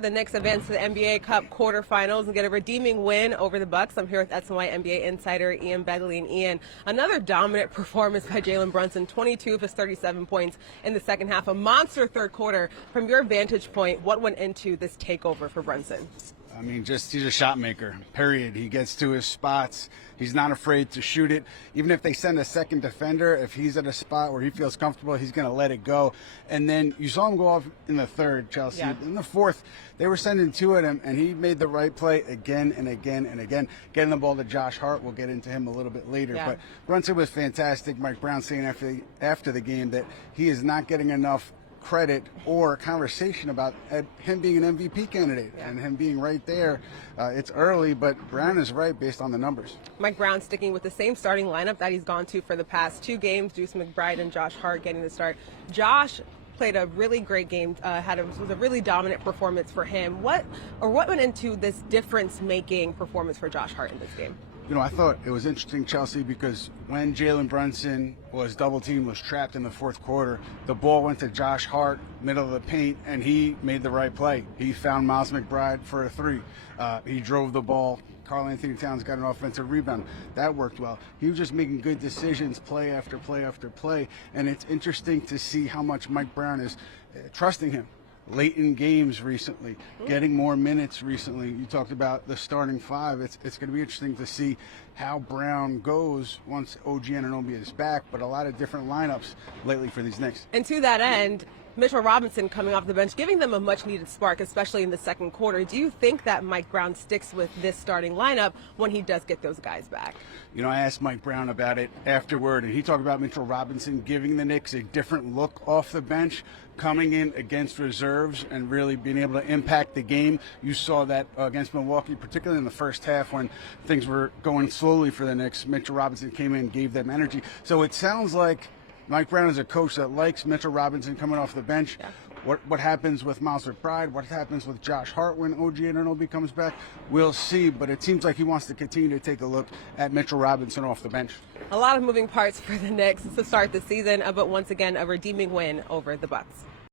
The Knicks advance to the NBA Cup quarterfinals and get a redeeming win over the Bucks. I'm here with SNY NBA insider Ian Begley. And Ian, another dominant performance by Jalen Brunson, 22 of his 37 points in the second half, a monster third quarter. From your vantage point, what went into this takeover for Brunson? I mean, he's a shot maker, period. He gets to his spots. He's not afraid to shoot it. Even if they send a second defender, if he's at a spot where he feels comfortable, he's going to let it go. And then you saw him go off in the third, Chelsea. Yeah. In the fourth, they were sending two at him, and he made the right play again and again and again. Getting the ball to Josh Hart, we'll get into him a little bit later. Yeah. But Brunson was fantastic. Mike Brown saying after the game that he is not getting enough credit or conversation about him being an MVP candidate and him being right there. It's early, but Brown is right based on the numbers. Mike Brown sticking with the same starting lineup that he's gone to for the past two games. Deuce McBride and Josh Hart getting the start. Josh played a really great game, was a really dominant performance for him. What went into this difference-making performance for Josh Hart in this game? You know, I thought it was interesting, Chelsea, because when Jalen Brunson was double-teamed, was trapped in the fourth quarter, the ball went to Josh Hart, middle of the paint, and he made the right play. He found Miles McBride for a three. He drove the ball. Karl-Anthony Towns got an offensive rebound. That worked well. He was just making good decisions play after play after play, and it's interesting to see how much Mike Brown is trusting him. Late in games recently, getting more minutes recently. You talked about the starting five. It's going to be interesting to see how Brown goes once OG Anunoby is back, but a lot of different lineups lately for these Knicks. And to that end, Mitchell Robinson coming off the bench, giving them a much-needed spark, especially in the second quarter. Do you think that Mike Brown sticks with this starting lineup when he does get those guys back? You know, I asked Mike Brown about it afterward, and he talked about Mitchell Robinson giving the Knicks a different look off the bench, coming in against reserves and really being able to impact the game. You saw that against Milwaukee, particularly in the first half when things were going slowly for the Knicks. Mitchell Robinson came in and gave them energy. So it sounds like Mike Brown is a coach that likes Mitchell Robinson coming off the bench. Yeah. What happens with Miles McBride, what happens with Josh Hart when OG Anunoby comes back, we'll see. But it seems like he wants to continue to take a look at Mitchell Robinson off the bench. A lot of moving parts for the Knicks to start the season, but once again, a redeeming win over the Bucks.